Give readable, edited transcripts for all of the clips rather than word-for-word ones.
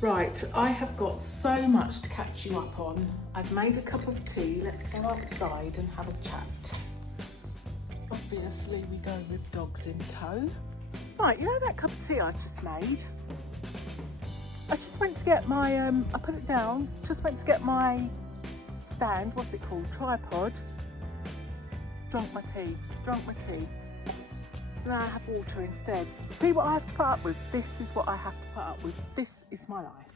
Right, I have got so much to catch you up on. I've made a cup of tea. Let's go outside and have a chat. Obviously we go with dogs in tow. Right, you know that cup of tea I just made? I just went to get my, I put it down, just went to get my stand, what's it called, tripod. Drank my tea. So now I have water instead. See what I have to put up with? This is what I have to put up with. This is my life.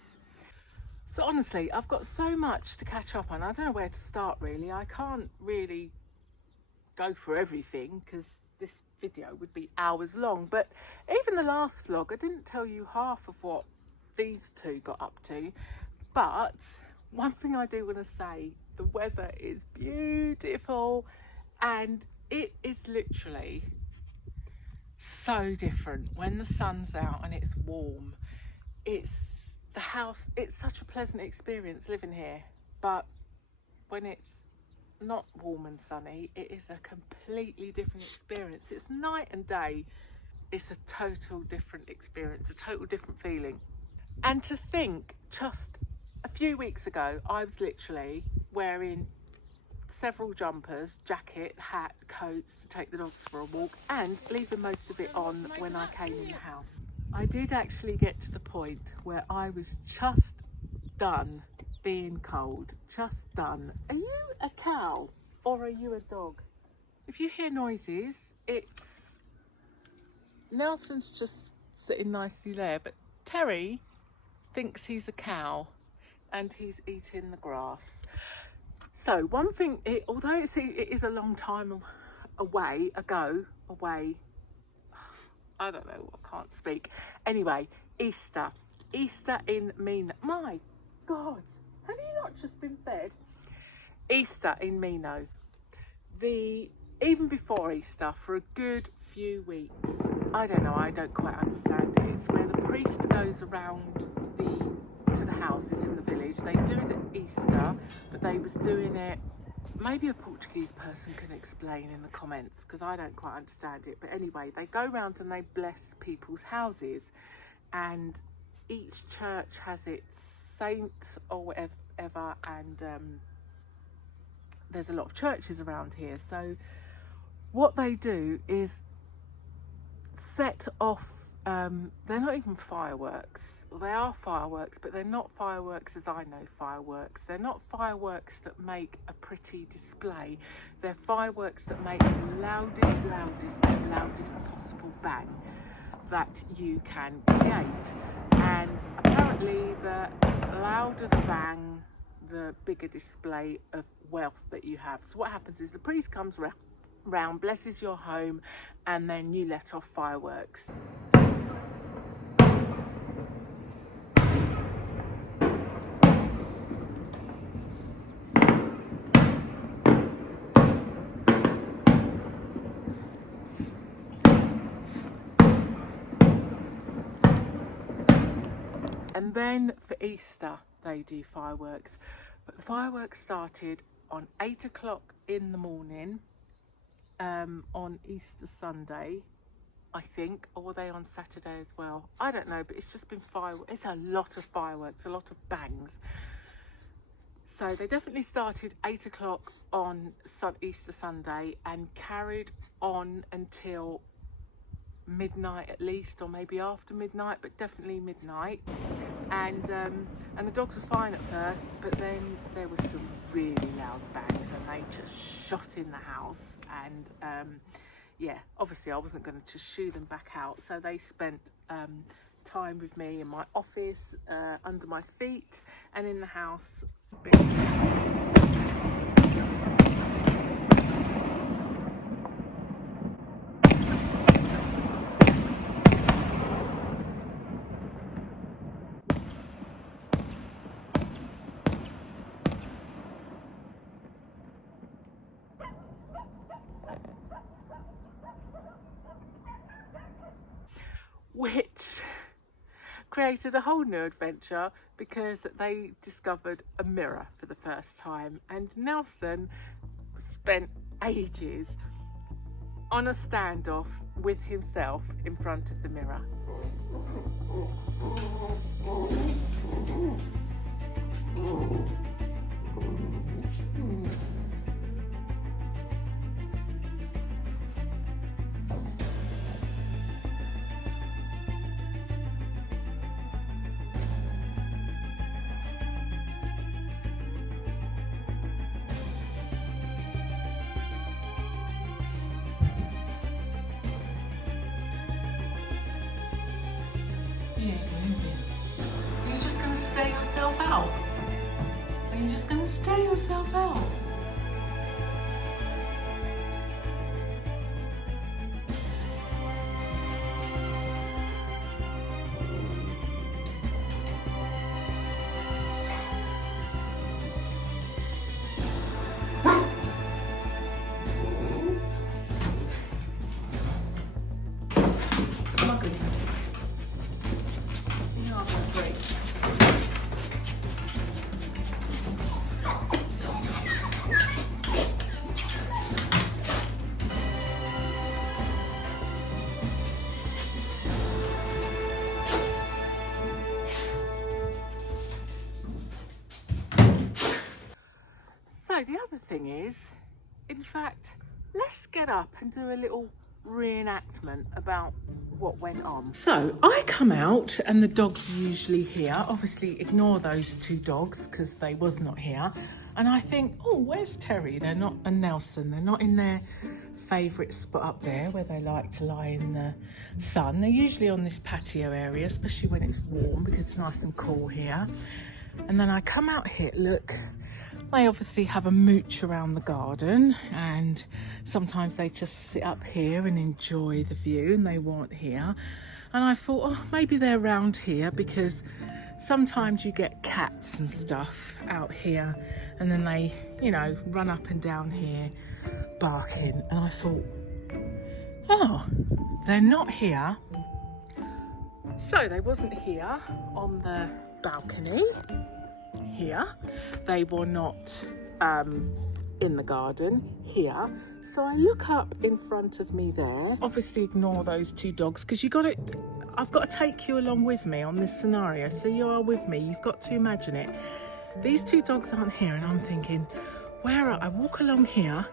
So honestly, I've got so much to catch up on. I don't know where to start really. I can't really go for everything because this video would be hours long. But even the last vlog, I didn't tell you half of what these two got up to. But one thing I do want to say, the weather is beautiful and it is literally so different when the sun's out and it's warm. It's the house, it's such a pleasant experience living here, but when it's not warm and sunny, it is a completely different experience. It's night and day. It's a total different experience, a total different feeling. And to think, just a few weeks ago, I was literally wearing several jumpers, jacket, hat, coats to take the dogs for a walk and leaving most of it on when I came in the house. I did actually get to the point where I was just done being cold, just done. Are you a cow or are you a dog? If you hear noises, it's Nelson's just sitting nicely there, but Terry thinks he's a cow and he's eating the grass. So one thing, although it is a long time away, I don't know, I can't speak. Anyway, Easter in Mino. My God, have you not just been fed? Easter in Mino. Even before Easter, for a good few weeks, I don't know, I don't quite understand it. It's where the priest goes around to the houses in the village. They do it at Easter, but they was doing it, maybe a Portuguese person can explain in the comments because I don't quite understand it, but anyway, they go around and they bless people's houses, and each church has its saint or whatever, and there's a lot of churches around here. So what they do is set off, they're not even fireworks. Well, they are fireworks, but they're not fireworks as I know fireworks. They're not fireworks that make a pretty display. They're fireworks that make the loudest possible bang that you can create. And apparently the louder the bang, the bigger display of wealth that you have. So what happens is the priest comes round, blesses your home, and then you let off fireworks. And then for Easter they do fireworks, but the fireworks started on 8 o'clock in the morning on Easter Sunday, I think, or were they on Saturday as well? I don't know, but it's just been fireworks. It's a lot of fireworks, a lot of bangs. So they definitely started 8 o'clock on Easter Sunday and carried on until midnight at least, or maybe after midnight, but definitely midnight. And the dogs were fine at first, but then there was some really loud bangs and they just shot in the house. And yeah, obviously I wasn't going to just shoo them back out, so they spent time with me in my office, under my feet, and in the house. Which created a whole new adventure because they discovered a mirror for the first time, and Nelson spent ages on a standoff with himself in front of the mirror. out? Are you just going to stay yourself out? Oh my goodness. You are going to break. So the other thing is, in fact, let's get up and do a little reenactment about what went on. So I come out and the dogs are usually here. Obviously ignore those two dogs because they was not here. And I think, oh, where's Terry? They're not, and Nelson. They're not in their favourite spot up there where they like to lie in the sun. They're usually on this patio area, especially when it's warm because it's nice and cool here. And then I come out here, look. They obviously have a mooch around the garden, and sometimes they just sit up here and enjoy the view, and they weren't here. And I thought, oh, maybe they're around here because sometimes you get cats and stuff out here and then they, you know, run up and down here barking. And I thought, oh, they're not here. So they wasn't here on the balcony. Here they were not in the garden here, so I look up in front of me there. Obviously ignore those two dogs because I've got to take you along with me on this scenario, so you are with me. You've got to imagine it. These two dogs aren't here, and I'm thinking, I walk along here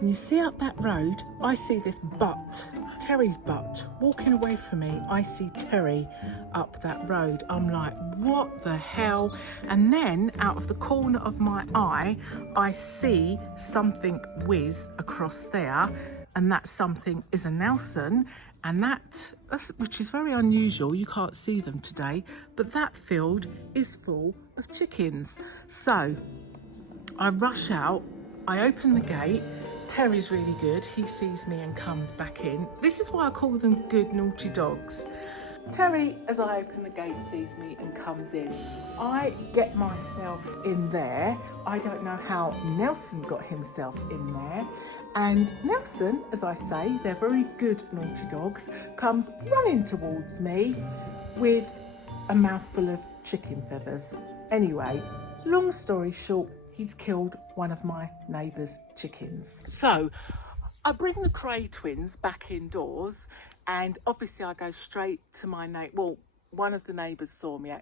and you see up that road, I see this butt, Terry's butt, walking away from me. I see Terry up that road. I'm like, what the hell? And then out of the corner of my eye, I see something whiz across there, and that something is a Nelson, and which is very unusual. You can't see them today, but that field is full of chickens. So I rush out, I open the gate. Terry's really good. He sees me and comes back in. This is why I call them good naughty dogs. Terry, as I open the gate, sees me and comes in. I get myself in there. I don't know how Nelson got himself in there. And Nelson, as I say, they're very good naughty dogs, comes running towards me with a mouthful of chicken feathers. Anyway, long story short, he's killed one of my neighbour's chickens. So I bring the Cray twins back indoors, and obviously I go straight to my neighbour. Well, one of the neighbours saw me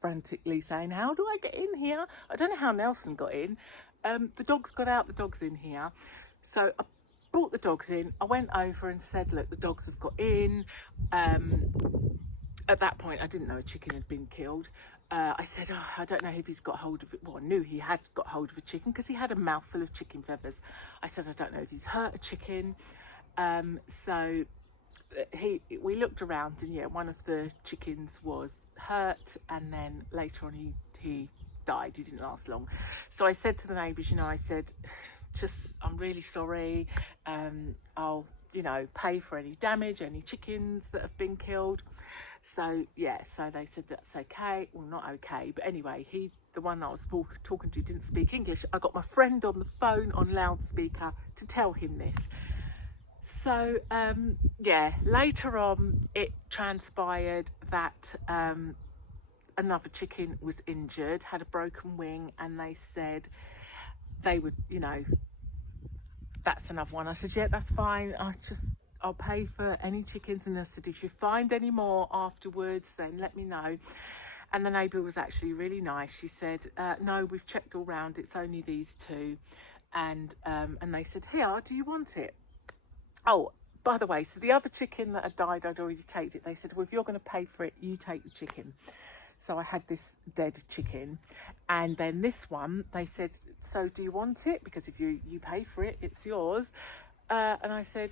frantically saying, how do I get in here? I don't know how Nelson got in. The dogs got out, the dog's in here. So I brought the dogs in. I went over and said, look, the dogs have got in. At that point, I didn't know a chicken had been killed. I said, oh, I don't know if he's got hold of it. Well, I knew he had got hold of a chicken because he had a mouthful of chicken feathers. I said, I don't know if he's hurt a chicken. So we looked around, and yeah, one of the chickens was hurt, and then later on he died. He didn't last long. So I said to the neighbours, I said, I'm really sorry. I'll, pay for any damage, any chickens that have been killed. So yeah, so they said that's okay. Well, not okay, but anyway, the one that I was talking to didn't speak English. I got my friend on the phone on loudspeaker to tell him this. So yeah, later on it transpired that another chicken was injured, had a broken wing, and they said they would, that's another one. I said, yeah, that's fine. I'll pay for any chickens. And I said, if you find any more afterwards, then let me know. And the neighbour was actually really nice. She said, no, we've checked all round. It's only these two. And they said, here, do you want it? Oh, by the way, so the other chicken that had died, I'd already taken it. They said, well, if you're going to pay for it, you take the chicken. So I had this dead chicken. And then this one, they said, so do you want it? Because if you pay for it, it's yours. And I said,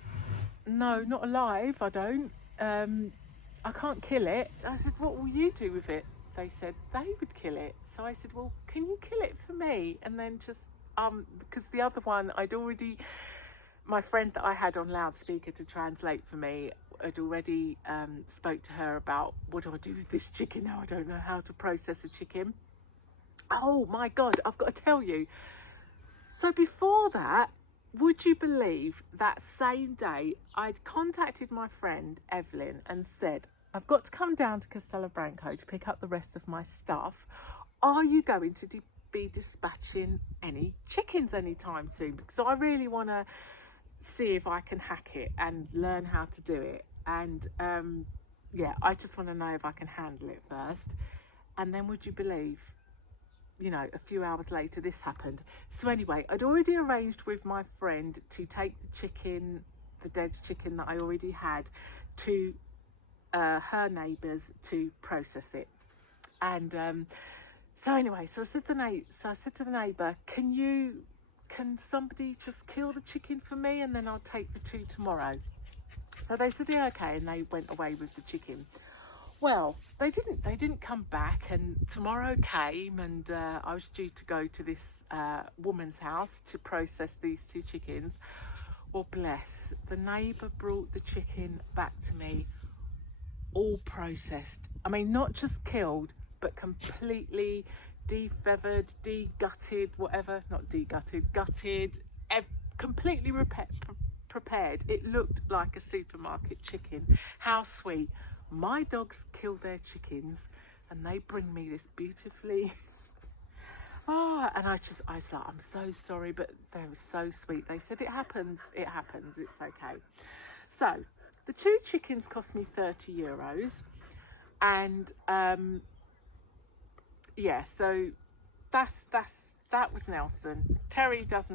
no, not alive, I don't. I can't kill it. I said, what will you do with it? they said they would kill it. So I said, well, can you kill it for me? And then just, because the other one, my friend that I had on loudspeaker to translate for me, had already spoke to her about, what do I do with this chicken now? I don't know how to process a chicken. Oh my God, I've got to tell you. So before that, would you believe that same day I'd contacted my friend Evelyn and said, I've got to come down to Castelo Branco to pick up the rest of my stuff. Are you going to be dispatching any chickens anytime soon? Because I really want to see if I can hack it and learn how to do it. And yeah, I just want to know if I can handle it first. And then would you believe, you know, a few hours later this happened. So anyway, I'd already arranged with my friend to take the chicken, the dead chicken that I already had, to her neighbours to process it. And so anyway, so I said to the neighbour, can somebody just kill the chicken for me, and then I'll take the 2 tomorrow? So they said, yeah, okay, and they went away with the chicken. Well, they didn't come back, and tomorrow came, and I was due to go to this woman's house to process these 2 chickens. Well, bless, the neighbour brought the chicken back to me all processed. I mean, not just killed, but completely defeathered, de-gutted, whatever, not de-gutted, gutted, completely prepared. It looked like a supermarket chicken. How sweet. My dogs kill their chickens and they bring me this beautifully and I was like, I'm so sorry, but they were so sweet. They said, it happens, it's okay. So the 2 chickens cost me €30, and yeah, so that was Nelson. Terry does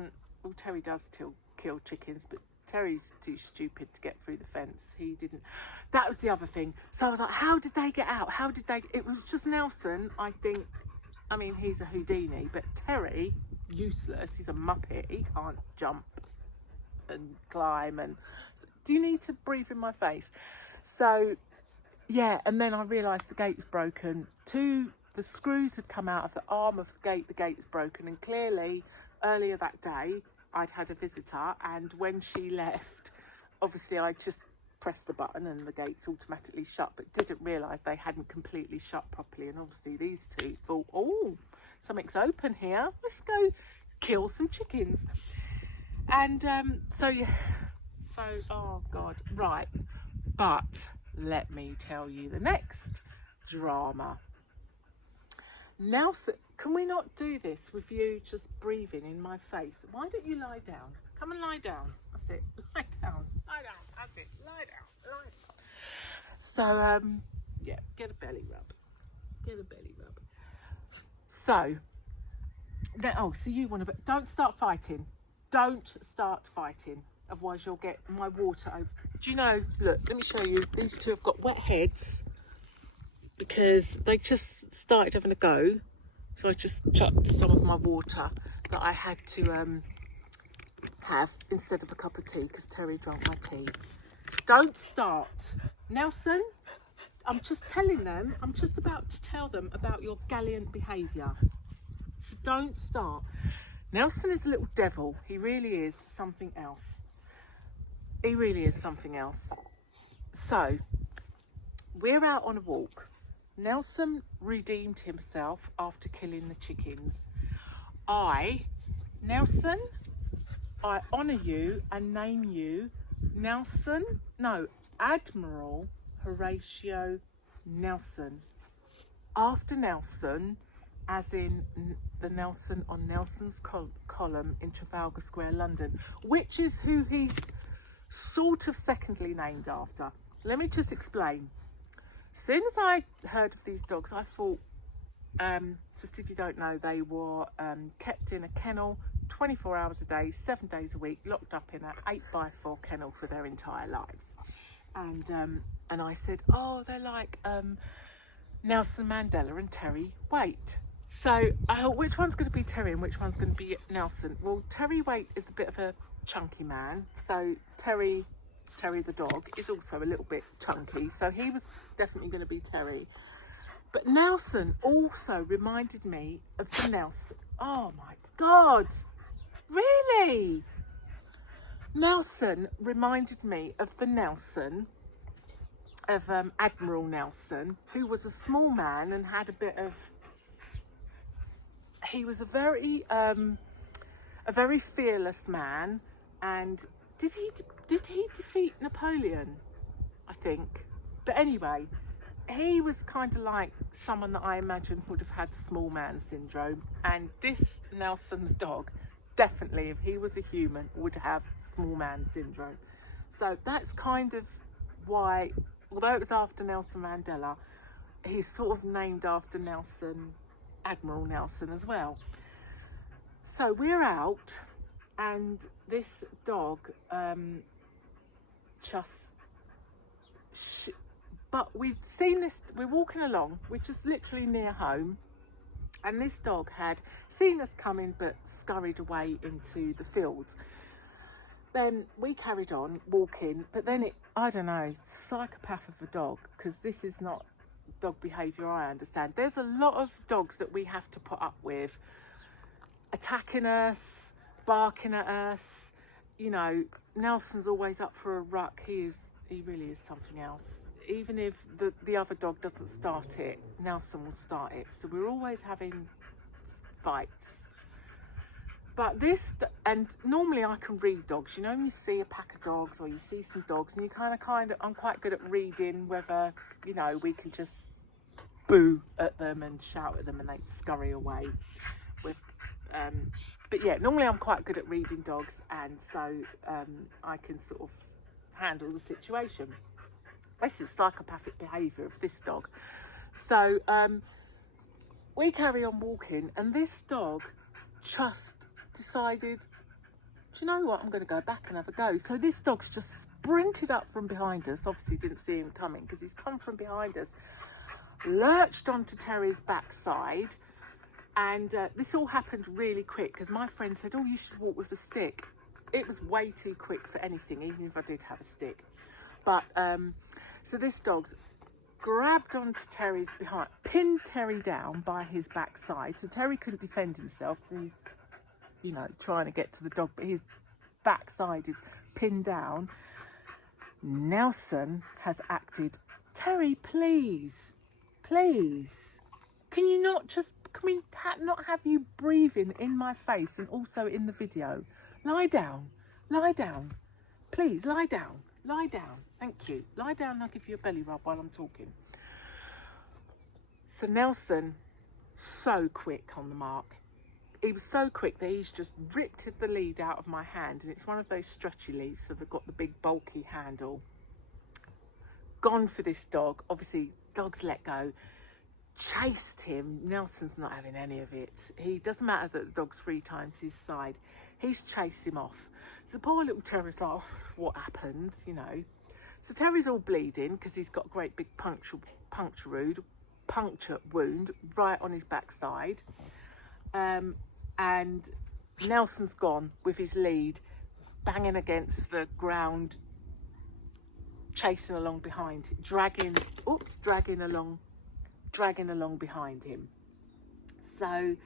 kill chickens, but Terry's too stupid to get through the fence. He didn't. That was the other thing. So I was like, how did they get out? It was just Nelson, I think. I mean, he's a Houdini, but Terry, useless. He's a muppet. He can't jump and climb. And do you need to breathe in my face? So yeah, and then I realised the gate was broken. The screws had come out of the arm of the gate was broken, and clearly earlier that day I'd had a visitor, and when she left, obviously I just pressed the button and the gates automatically shut, but didn't realise they hadn't completely shut properly. And obviously these 2 thought, oh, something's open here, let's go kill some chickens. And so oh God, right, but let me tell you the next drama. Nelson, can we not do this with you just breathing in my face? Why don't you lie down? Come and lie down. That's it. Lie down. That's it. Lie down. So, yeah, get a belly rub. So, then, so you want to, don't start fighting. Otherwise you'll get my water over. Do you know, look, let me show you. These 2 have got wet heads, because they just started having a go. So I just chucked some of my water that I had to have instead of a cup of tea, because Terry drank my tea. Don't start. Nelson, I'm just about to tell them about your gallant behaviour. So don't start. Nelson is a little devil. He really is something else. So, we're out on a walk. Nelson redeemed himself after killing the chickens. Nelson, I honour you and name you Admiral Horatio Nelson. After Nelson, as in the Nelson on Nelson's column in Trafalgar Square, London, which is who he's sort of secondly named after. Let me just explain. As soon as I heard of these dogs, I thought, just if you don't know, they were kept in a kennel 24 hours a day, 7 days a week, locked up in an 8x4 kennel for their entire lives. And I said, oh, they're like Nelson Mandela and Terry Waite. So I thought, which one's going to be Terry and which one's going to be Nelson? Well, Terry Waite is a bit of a chunky man, so Terry the dog is also a little bit chunky, so he was definitely going to be Terry. But Nelson also reminded me of the Nelson. Oh my God, really? Nelson reminded me of the Nelson of Admiral Nelson, who was a small man and had a bit of. He was a very fearless man, and did he defeat Napoleon? I think. But anyway, he was kind of like someone that I imagine would have had small man syndrome, and this Nelson the dog, definitely, if he was a human, would have small man syndrome. So that's kind of why, although it was after Nelson Mandela, he's sort of named after Nelson, Admiral Nelson as well. So we're out, and this dog but we've seen this, we're walking along, which is literally near home, and this dog had seen us coming but scurried away into the fields. Then we carried on walking, but then it, I don't know, psychopath of a dog, because this is not dog behaviour I understand. There's a lot of dogs that we have to put up with, attacking us, barking at us. You know, Nelson's always up for a ruck. He really is something else. Even if the other dog doesn't start it, Nelson will start it. So we're always having fights. But this, and normally I can read dogs. You know, when you see a pack of dogs or you see some dogs, and you kind of, I'm quite good at reading whether, you know, we can just boo at them and shout at them and they scurry away. But yeah, normally I'm quite good at reading dogs, and so I can sort of handle the situation. This is psychopathic behaviour of this dog. So we carry on walking, and this dog just decided, do you know what, I'm going to go back and have a go. So this dog's just sprinted up from behind us. Obviously didn't see him coming because he's come from behind us, lurched onto Terry's backside, and this all happened really quick because my friend said, oh, you should walk with a stick. It was way too quick for anything, even if I did have a stick. But so this dog's grabbed onto Terry's behind, pinned Terry down by his backside. So Terry couldn't defend himself. He's, you know, trying to get to the dog, but his backside is pinned down. Nelson has acted, Terry, please, can you not just, can we not have you breathing in my face and also in the video? Lie down, please, lie down, thank you. Lie down and I'll give you a belly rub while I'm talking. So Nelson, so quick on the mark. He was so quick that he's just ripped the lead out of my hand, and it's one of those stretchy leads, so they've got the big bulky handle. Gone for this dog. Obviously, dog's let go. Chased him. Nelson's not having any of it. He doesn't matter that the dog's 3 times his side. He's chased him off. So poor little Terry's like, oh, what happened, you know? So Terry's all bleeding because he's got a great big puncture wound right on his backside. And Nelson's gone with his lead, banging against the ground, chasing along behind, dragging along behind him. So,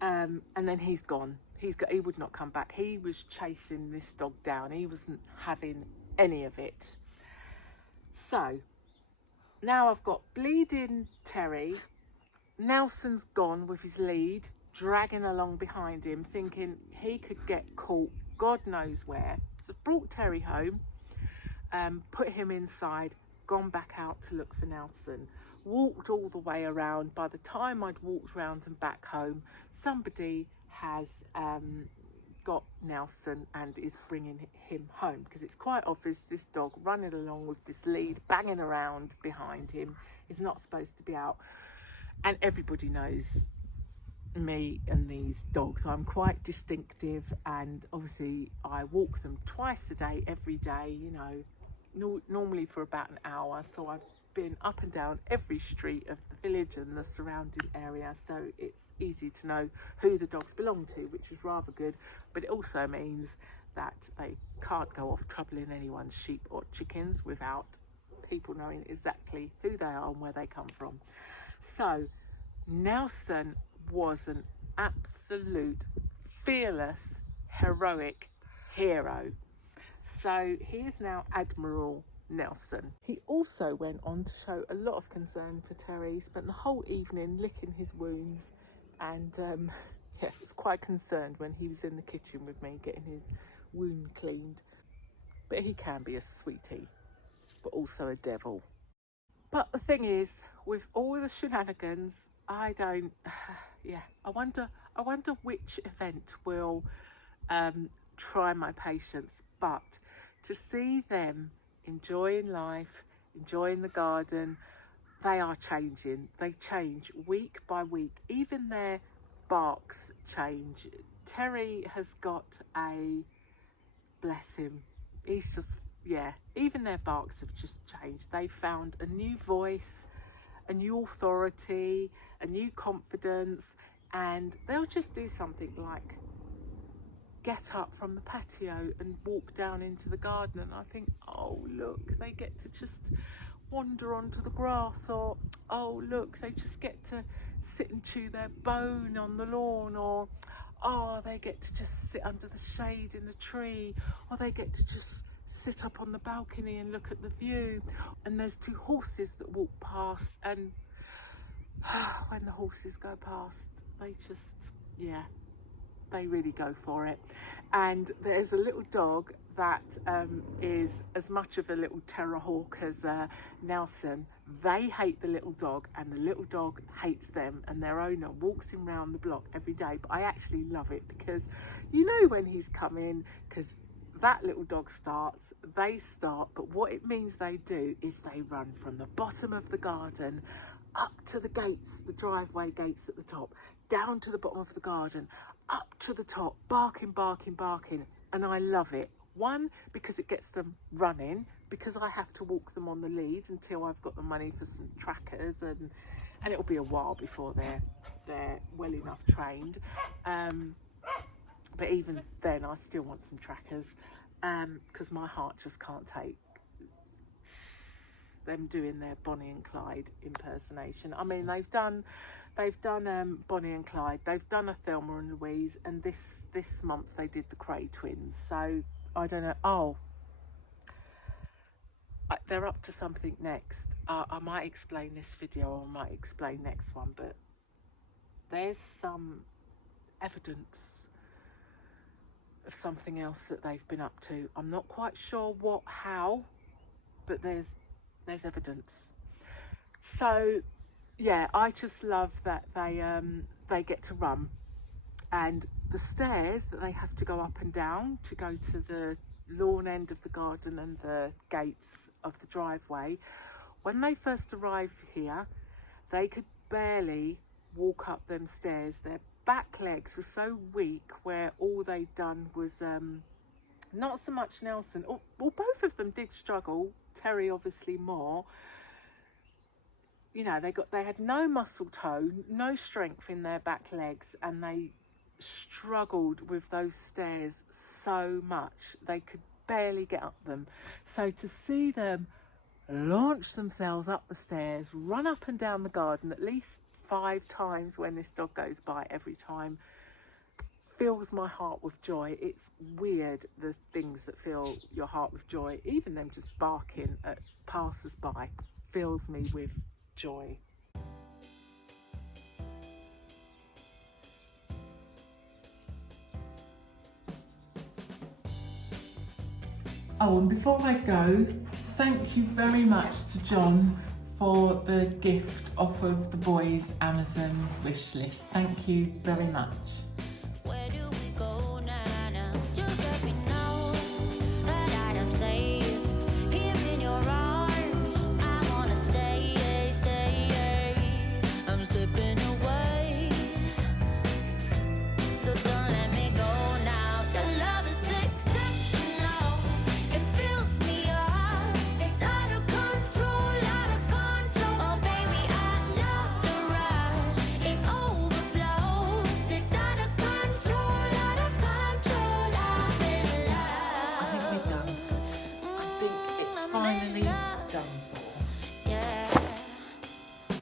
and then he's gone. He would not come back. He was chasing this dog down. He wasn't having any of it. So now I've got bleeding Terry. Nelson's gone with his lead, dragging along behind him, thinking he could get caught God knows where. So brought Terry home, put him inside, gone back out to look for Nelson. Walked all the way around. By the time I'd walked round and back home, somebody has got Nelson and is bringing him home, because it's quite obvious this dog running along with this lead, banging around behind him, is not supposed to be out. And everybody knows me and these dogs. I'm quite distinctive, and obviously I walk them twice a day, every day, you know, normally for about an hour. So I've been up and down every street of the village and the surrounding area, so it's easy to know who the dogs belong to, which is rather good. But it also means that they can't go off troubling anyone's sheep or chickens without people knowing exactly who they are and where they come from. So Nelson was an absolute fearless, heroic hero. So he is now Admiral Nelson. He also went on to show a lot of concern for Terry. He spent the whole evening licking his wounds, and yeah, was quite concerned when he was in the kitchen with me getting his wound cleaned. But he can be a sweetie, but also a devil. But the thing is, with all the shenanigans, I don't, yeah, I wonder which event will try my patience. But to see them enjoying life, enjoying the garden, they are changing. They change week by week. Even their barks change. Terry has got a, bless him, he's just, yeah, even their barks have just changed. They found a new voice, a new authority, a new confidence, and they'll just do something like get up from the patio and walk down into the garden, and I think, oh look, they get to just wander onto the grass, or oh look, they just get to sit and chew their bone on the lawn, or oh, they get to just sit under the shade in the tree, or they get to just sit up on the balcony and look at the view. And there's two horses that walk past, and when the horses go past, they just, yeah, they really go for it. And there's a little dog that is as much of a little terror hawk as Nelson. They hate the little dog, and the little dog hates them, and their owner walks him round the block every day. But I actually love it, because you know when he's coming, because that little dog starts, they start, but what it means they do is they run from the bottom of the garden up to the gates, the driveway gates at the top, down to the bottom of the garden, up to the top, barking, barking, barking. And I love it. One, because it gets them running, because I have to walk them on the lead until I've got the money for some trackers, and it'll be a while before they're well enough trained. But even then, I still want some trackers, because my heart just can't take them doing their Bonnie and Clyde impersonation. I mean, they've done Bonnie and Clyde, they've done a Thelma and Louise, and this month they did the Cray twins. So I don't know. Oh, they're up to something next. I might explain this video, or I might explain next one, but there's some evidence of something else that they've been up to. I'm not quite sure how, but there's evidence. So yeah, I just love that they get to run, and the stairs that they have to go up and down to go to the lawn end of the garden and the gates of the driveway. When they first arrived here, they could barely walk up them stairs. Their back legs were so weak, where all they'd done was not so much Nelson, well, both of them did struggle, Terry obviously more. You know, they had no muscle tone, no strength in their back legs, and they struggled with those stairs so much. They could barely get up them. So to see them launch themselves up the stairs, run up and down the garden at least 5 times when this dog goes by every time, fills my heart with joy. It's weird, the things that fill your heart with joy. Even them just barking at passers-by fills me with joy. Oh, and before I go, thank you very much to John for the gift off of the boys' Amazon wish list. Thank you very much.